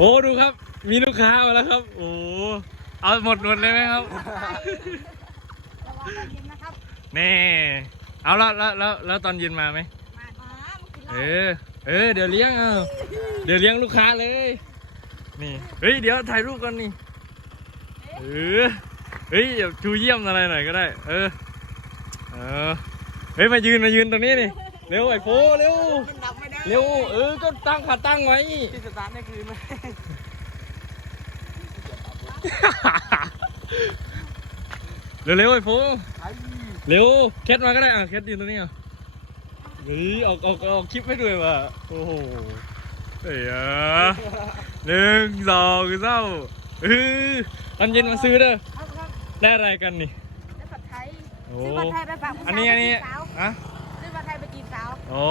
โอ้ดูครับ มีลูกค้ามาแล้วครับ โอ้เอาหมดหมดเลยไหมครับระวังตอนเย็นนะครับนี่เอาแล้วแล้วแล้วแล้วตอนเย็นมาไหมมามามากินเหเอล้าอ เออ เดี๋ยวเลี้ยงเอาเดี๋ยวเลี้ยงลูกค้าเลย นี่เฮ้ยเดี๋ยวถ่ายรูปกันนี่เออเฮ้ยเดี๋ยวชูเยี่ยมอะไรหน่อยก็ได้ เออเออเฮ้ยมายืนมายืนตรงนี้นี่เร็วไอ้โฟเร็ว มันดับไม่ได้ เร็วเออก็ตั้งขาตั้งไว้ที่สตาร์ทนี่คือมันเร็วเร็วๆไอ้โฟเร็วแคทมาก็ได้อะแคทยืนตรงนี้อะเฮ้ยออกออกออกคลิปให้ด้วยว่ะโอ้โหเฮ้ยอะหนึ่งสองสามเออตอนเย็นมาซื้อเด้อครับครับได้อะไรกันนี่ได้ผัดไทยโอ้ซื้อผัดไทยไปฝากผู้อันสาวนี้อันนี้ไปจีบสาวอะ โอ้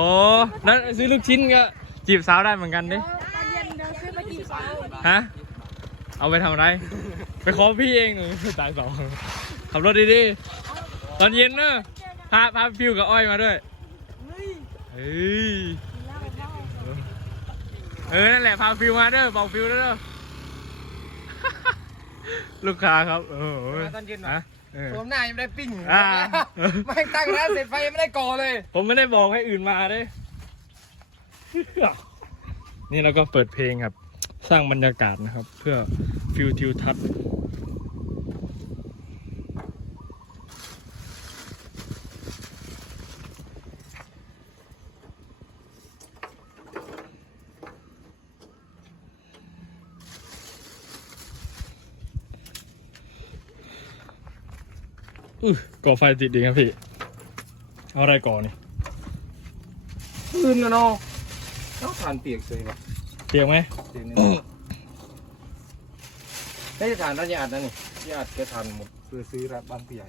แล้วซื้อลูกชิ้นก็จีบสาวได้เหมือนกันดิเดี๋ยวตอนเย็นเดี๋ยวซื้อไปจีบสาวฮะ เอาไปทำอะไร ไปขอพี่เองหนูตายสองขับรถดีๆ ตอนเย็นเนอะพาพาฟิวกับอ้อยมาด้วย เฮ้ยเฮ้ยกินเหล้าเหล้าเออ นั่นแหละ พาฟิวมาเด้อบอกฟิวด้วยเด้อ ลูกค้าครับโอ้โหตอนเย็นเหรอ ฮะเออ สวมหน้ายังไม่ได้ปิ้งอ่า ไม่ตั้งร้านเสร็จไฟยังไม่ได้ก่อเลย ผมไม่ได้บอกให้อื่นมาเด้ นี่เราก็เปิดเพลงครับ สร้างบรรยากาศนะครับ เพื่อฟิวทิวทัศน์ อุ้ยก่อไฟติดดีครับพี่ เอาอะไรก่อนี่คืนนะน้องต้องทานเปียกเลยว่ะเปียกไหมเปียกนี่ไม่ได้ทานร้านยาอัดนะนี่ยาอัดแกทานหมดเพื่อซื้อร้านบ้านผู้ใหญ่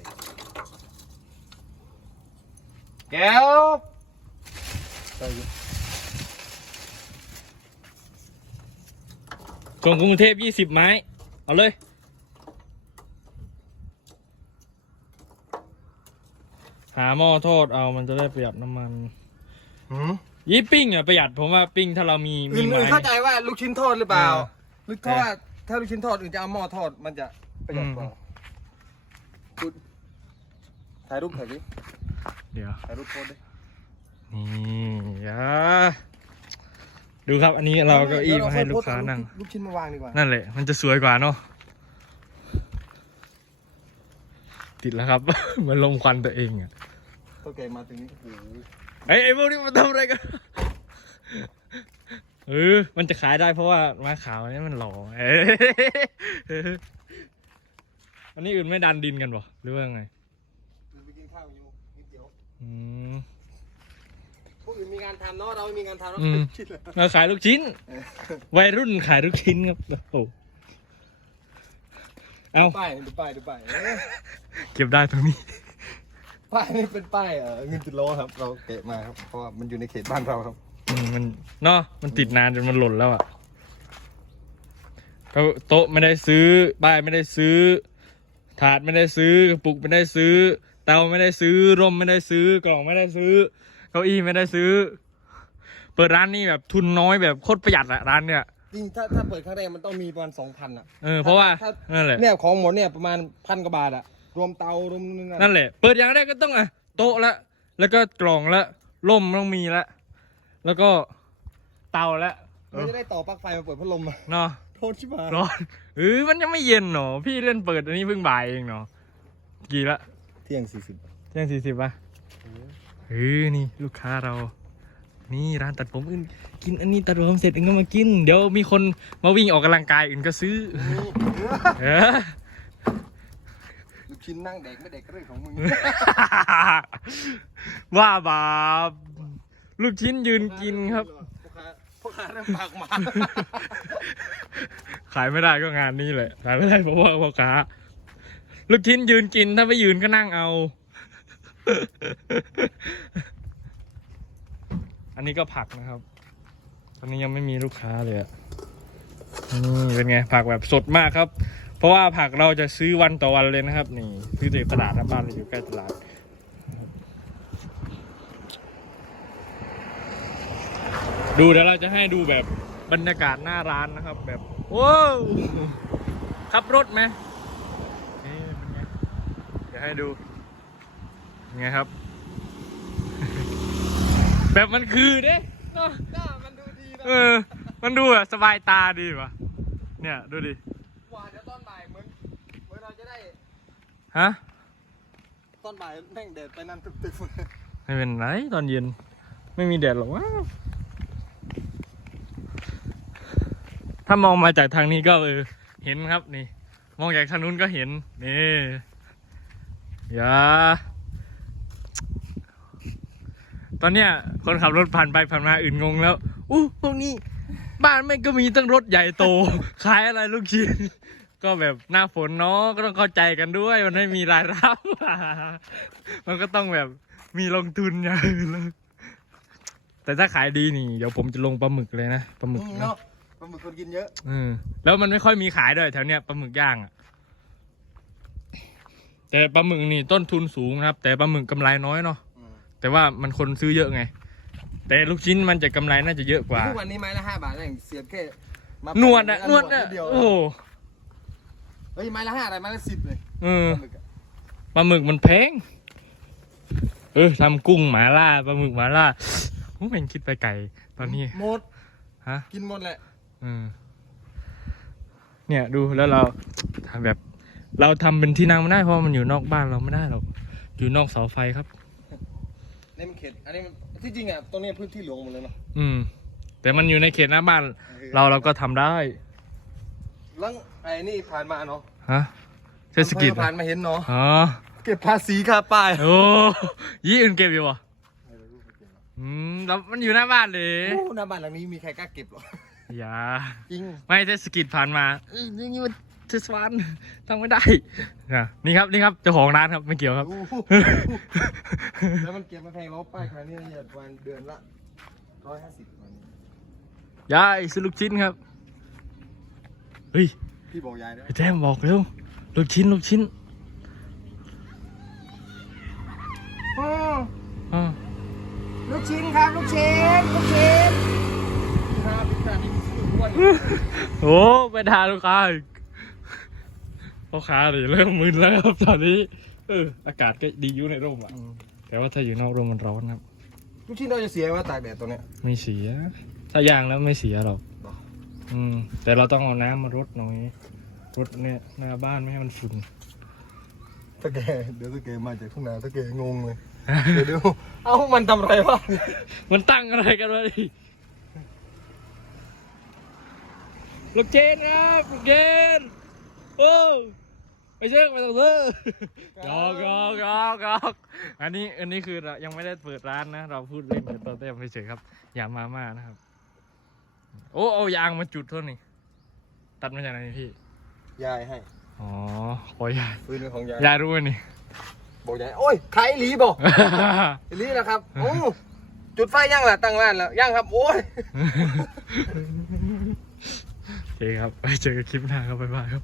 แก้วใส่อยู่ส่งกรุงเทพยี่สิบไม้ เอาเลยาหม้อทอดเอามันจะได้ประหยัดน้ำมันหืมยี่ปิ้งอะประหยัดผมว่าปิ้งถ้าเรามีมีอื่นไม้ อื่นเข้าใจว่าลูกชิ้นทอดหรือเปล่าเออลูกทอดถ้าลูกชิ้นทอดอื่นจะเอาหม้อทอดมันจะประหยัดกว่าอืมกูถ่ายรูปถ่ายดิเดี๋ยว ถ่ายรูปโพสดินี่อย่าดูครับอันนี้เราก็อี้มาให้ลูกค้านั่ง ลูกชิ้นมาวางดีกว่านั่นแหละ มันจะสวยกว่าเนาะติดแล้วครับ เหมันลมควันตัวเองอะ โอเคมาถึงนี้โอ้โหไอ้ไอ้พวกนี้มันทำอะไรกันเออ มันจะขายได้เพราะว่าม้าขาวอันนี้มันหล่อเอ้ยอันนี้อื่นไม่ดันดินกันบ่หรือว่าไงเดินไปกินข้าวอยู่นิดเดียวอืมพวกอื่นมีงานทำเนาะเราไม่มีงานทำเราอืมคิดเลยเราขายลูกชิ้น วัยรุ่นขายลูกชิ้นครับโอ้โหเอาป้ายดูป้ายดูป้ายเอ้ยเก็บได้ตรงนี้ ป้ายนี่เป็นป้ายเออเงินติดล้อครับ เราเกะมาครับ เพราะว่ามันอยู่ในเขตบ้านเราครับ อืมมันเนาะมันติดนานจนมันหล่นแล้วอะก็โต๊ะไม่ได้ซื้อป้ายไม่ได้ซื้อ ถาดไม่ได้ซื้อกระปุกไม่ได้ซื้อ เตาไม่ได้ซื้อร่มไม่ได้ซื้อกล่องไม่ได้ซื้อ เก้าอี้ไม่ได้ซื้อ เปิดร้านนี้แบบทุนน้อยแบบโคตรประหยัดอะร้านเนี่ยจริง ถ้าถ้าเปิดครั้งแรกมันต้องมีประมาณสองพันอะเออเพราะว่าถ้านั่นแหละเนี่ยของหมดเนี่ยประมาณพันกว่าบาทอะร วมเตารวมนั่นนั่นแหละ เปิดอย่างแรกก็ต้องอะโต๊ะละ แล้วก็กล่องละร่มต้องมีละ แล้วก็เตาละเราจะได้ต่อปลั๊กไฟมาเปิดพัดลมอะเนาะโทษชิบหายร้อนเออมันยังไม่เย็นเนาะพี่เล่นเปิดอันนี้เพิ่งบ่ายเองเนาะกี่ละเที่ยงสี่สิบเที่ยงสี่สิบป่ะเออนี่ลูกค้าเรา นี่ร้านตัดผมอื่นกินอันนี้ตัดผมเสร็จอื่นก็มากิน เดี๋ยวมีคนมาวิ่งออกกำลังกายอื่นก็ซื้อเออลูก ชิ้นนั่งแดกไม่แดกก็เรื่องของมึง ว่าบาปลูกชิ้นยืนกินครับ พ่อค้าเริ่มปากหมาขายไม่ได้ก็งานนี้แหละขายไม่ได้เพราะว่าพ่อค้าลูกชิ้นยืนกินถ้าไม่ยืนก็นั่งเอา อันนี้ก็ผักนะครับ ตอนนี้ยังไม่มีลูกค้าเลยอะนี่เป็นไงผักแบบสดมากครับ เพราะว่าผักเราจะซื้อวันต่อวันเลยนะครับ นี่ซื้อจากตลาดนะบ้านเราอยู่ใกล้ตลาดดูเดี๋ยวเราจะให้ดูแบบบรรยากาศหน้าร้านนะครับ แบบว้าวขับรถไหมนี่เป็นไงเดี๋ยวให้ดูเป็นไงครับ แบบมันคือเด้เนอะหน้ามันดูดีนะเออ มันดูแบบสบายตาดีว่ะเนี่ยดูดิ ฮะ ตอนบ่ายแม่งเด็ดไปนั่นตึกๆไม่เป็นไรตอนเย็น ไม่มีแดดหรอกว่าถ้ามองมาจากทางนี้ก็เออเห็นครับนี่ มองจากทางนู้นก็เห็นนี่อย่าตอนเนี้ยคนขับรถผ่านไปผ่านมาอื่นงงแล้วอู้พวกนี้ บ้านไม่งก็มีตั้งรถใหญ่โต ขายอะไรลูกชิ้น ก็แบบหน้าฝนเนาะก็ต้องเข้าใจกันด้วย มันไม่มีรายรับ มันก็ต้องแบบมีลงทุนอย่างอื่นเลยแต่ถ้าขายดีนี่ เดี๋ยวผมจะลงปลาหมึกเลยนะปลาหมึกอืมนะเนาะปลาหมึกคนกินเยอะ อืมแล้วมันไม่ค่อยมีขายด้วยแถวเนี้ยปลาหมึกย่างอะแต่ปลาหมึกนี่ต้นทุนสูงนะครับ แต่ปลาหมึกกำไรน้อยเนาะอืมแต่ว่ามันคนซื้อเยอะไง แต่ลูกชิ้นมันจะกำไรน่าจะเยอะกว่า ทุกวันนี้ไม้ละห้าบาทเองเสียบแค่มาหนวดอะหนวดอะเดียวโอ้โห เฮ้ยไม้ละห้าอะไรไม้ละสิบเลยเออปลาหมึกอะปลาหมึกมันแพง เออทำกุ้งหมาล่าปลาหมึกหมาล่าโอ้แม่งคิดไปไก่ตอนนี้ หมดฮะ กินหมดแหละอืมเนี่ยดูแล้วเราทำแบบ เราทำเป็นที่นั่งไม่ได้เพราะมันอยู่นอกบ้านเราไม่ได้หรอกอยู่นอกเสาไฟครับ นี่มันเขตอันนี้มันที่จริงอะตรงนี้พื้นที่หลวงหมดเลยเนาะอืม แต่มันอยู่ในเขตหน้าบ้าน เราเราก็ทำได้ แล้วไอ้นี่ผ่านมาเนาะฮะเทศกิจอำภอผ่านมาเห็นเนาะอ๋อเก็บภาษีค่าป้ายโอ้ยี่อื่นเก็บอยู่วะอืมแล้วมันอยู่หน้าบ้านเลยโอ้หน้าบ้านหลังนี้มีใครกล้าเก็บหรออย่าจริงไม่เทศกิจผ่านมาเอ้ยนี่มันเทศบาลทำไม่ได้นะนี่ครับนี่ครับเจ้าของร้านครับไม่เกี่ยวครับโอ้โหแล้วมันเก็บมาแพงแล้วป้ายคราวนี้เนี่ยวันเดือนละร้อยห้าสิบยายซื้อลูกชิ้นครับ เฮ้ยพี่บอกยายด้วยไอ้แจมบอกเร็วลูกชิ้นลูกชิ้นอ่าลูกชิ้นครับลูกชิ้นลูกชิ้นห้าพิซซ่าที่สุดอ้วนโอ้ไปทานลูกค้าอีกพ่อค้าดิเริ่มมึนแล้วครับตอนนี้เอออากาศก็ดีอยู่ในร่มอะ แต่ว่าถ้าอยู่นอกร่มมันร้อนครับ ลูกชิ้นเราจะเสียว่าตากแดดตัวเนี้ยไม่เสีย ถ้าย่างแล้วไม่เสียหรอกหร ออืม แต่เราต้องเอาน้ำมารดหน่อยรดเนี่ยหน้าบ้านไม่ให้มันฝุ่นถ้าแกเดี๋ยวถ้าแกมาจากทุ่งนาถ้าแกงงเลยเดี๋ยวเดี๋ยวเอ้ามันทำอะไรวะมันตั้งอะไรกันวะดิลูกเจนครับลูกเจนโอ้ไปเช็คไปต่อเถอะยอกยอกยอกยอกอันนี้อันนี้คือเรายังไม่ได้เปิดร้านนะ เราพูดเล่นกับตัวเต้มเฉยๆครับ อย่ามาม่านะครับ โอ้เอายางมาจุดเท่านี้ตัดมาจากไหนนี่พี่ยายให้อ๋อขอยายปืนเป็นของยายยายรู้ไหมนี่ บอกยายโอ้ยขายอีหลีบอก อีหลีนะครับ โอ้จุดไฟย่างล่ะตั้งร้านแล้วย่างครับโอ้ย โอเคครับไปเจอกันคลิปหน้าครับบ๊ายบายครับ